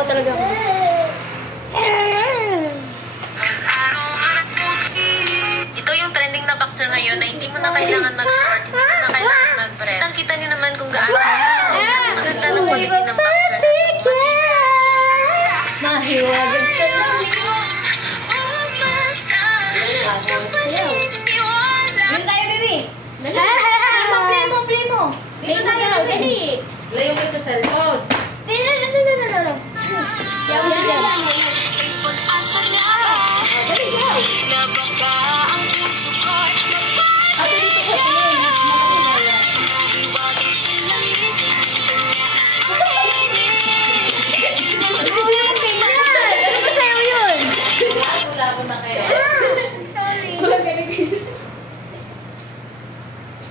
Natawa talaga ako. Ito yung trending na boxer ngayon na hindi mo na kailangan mag-short, hindi mo na kailangan mag-press. Kita niyo naman kung gaano maganda ng quality ng boxer na ito. Mahiwagan sa langit. Yun tayo, baby. Play mo. Dito tayo, dali. Layo kayo sa cellphone. Dali. Yaw mo siya dyan. Dali, yaw. Ate, dito ko tingin. Ano ba sa'yo yun? Labo na kayo.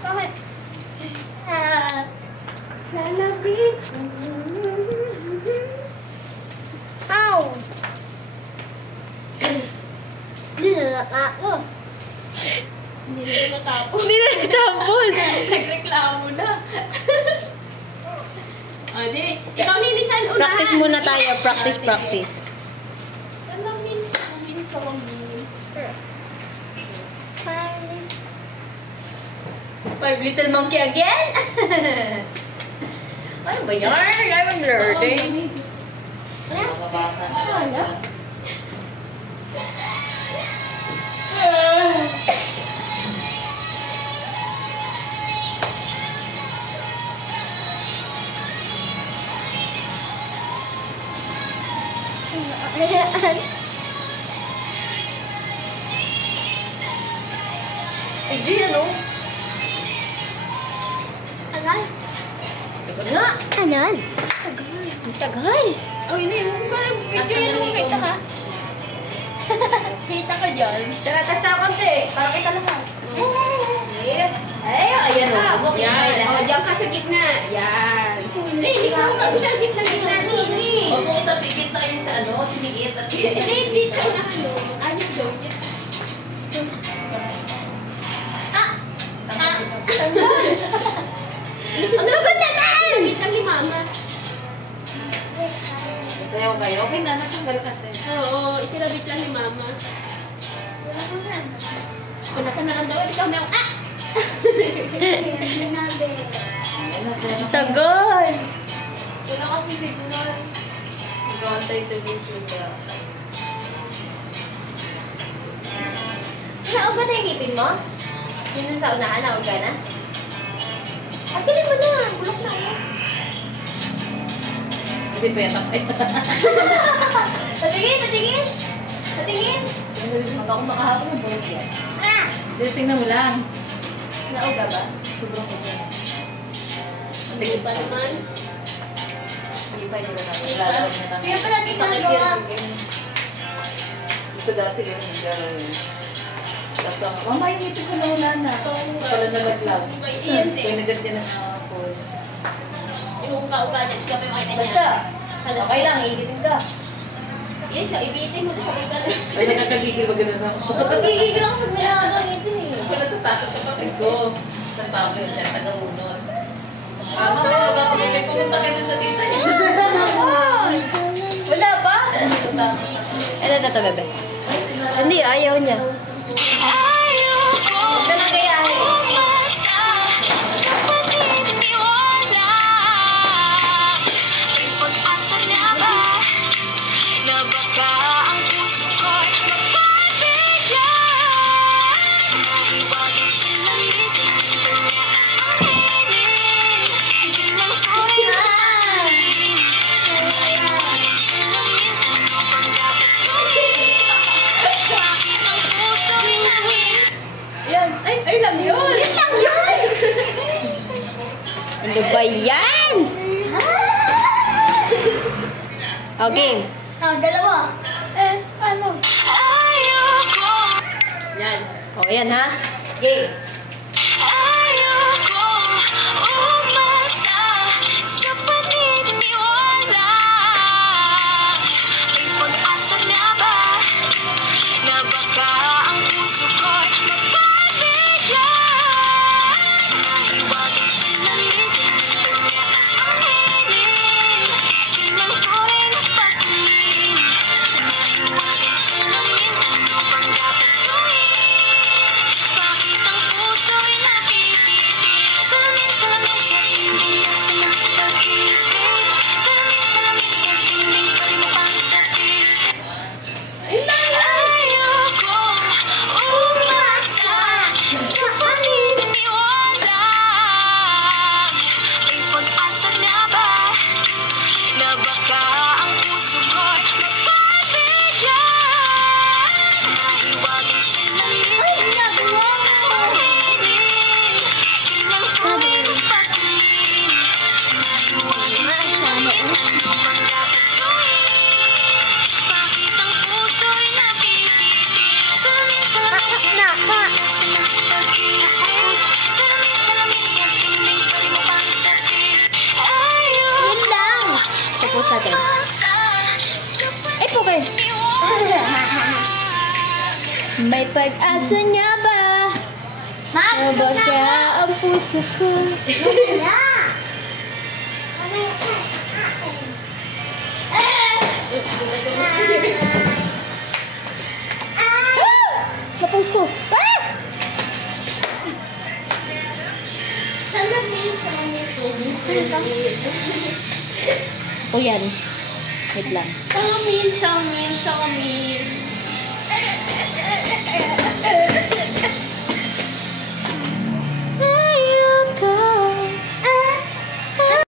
Bakit? Salabit. Ow! Hindi na natapos. Hindi na natapos. Nagreklamo na. O, di. Ikaw nilisan unahan. Practice muna tayo. Practice. Saan lang minis sa wangin? 5 little monkey again? Ano ba yan? I'm learning. Mga bata. Ano? PG, ano? Tagal. Tagal nga. Tagal. Tagal. Oh, hindi. Parang video yan mo. Kita ka. Kita ka dyan. Tara, test na konti. Para kita lahat. Ayan o. Yan. O, dyan ka sa gitna. Yan. Hindi ka sa gitna ni. Huwag mo kita bigit tayo sa ano, sinigit at Hindi sa unahan mo. Ayaw daw niya. Ang tagal naman! Kita ni mama. sayaw kayo. Okay na, natanggal kasi. Oo, itinabit lang ni mama. Wala ka na lang daw. Ikaw may Tagal! Wala kasi signal. Nag-antay-tagal siya. Nauga na yung ngipin mo? Yun sa unahan, nauga na? Agilin mo na! Bulok na ako. Hindi petak. Patingin! Pag ako makahapon ng bulog yan. Ah! Hindi, tingnan mo lang. Nauga ba? Sobrang uga. Hindi pa naman. Hindi pa nila namin. Lalawag na namin. Kaya pala di sa gawa. Ito dati yun. Tapos ako, mama, yung ito ko na wala na. Pala nalaglag. Iyan Kaya din. nagat niya ng phone. Inuuga-uga dyan. Siya pa yung makita niya. Basta, okay lang, iigitin ka. Yes, siya. Ibitin mo sa uga. Ay, nakakagigil ba ganun ako? Pagkigigil ako pag nalaga ngipin eh. Ako natatakot sa kapatid ko. Sa Pablo yun, siya taga-unod. Mama, tawag ako ngayon. Pumunta ka dun sa tita niya. Wala ba? Ano na to, bebe? Hindi, ayaw niya. Huwag na lang gayahin. Ay lang yun! Yun lang yun! Ano ba yan? Okay. Dalawa. Ano? Yan. O, yan ha. Okay. May pag-asa niya ba? O baka ang puso ko? Napost ko. Ah! Salamin. O yan. Wait lang. Salamin.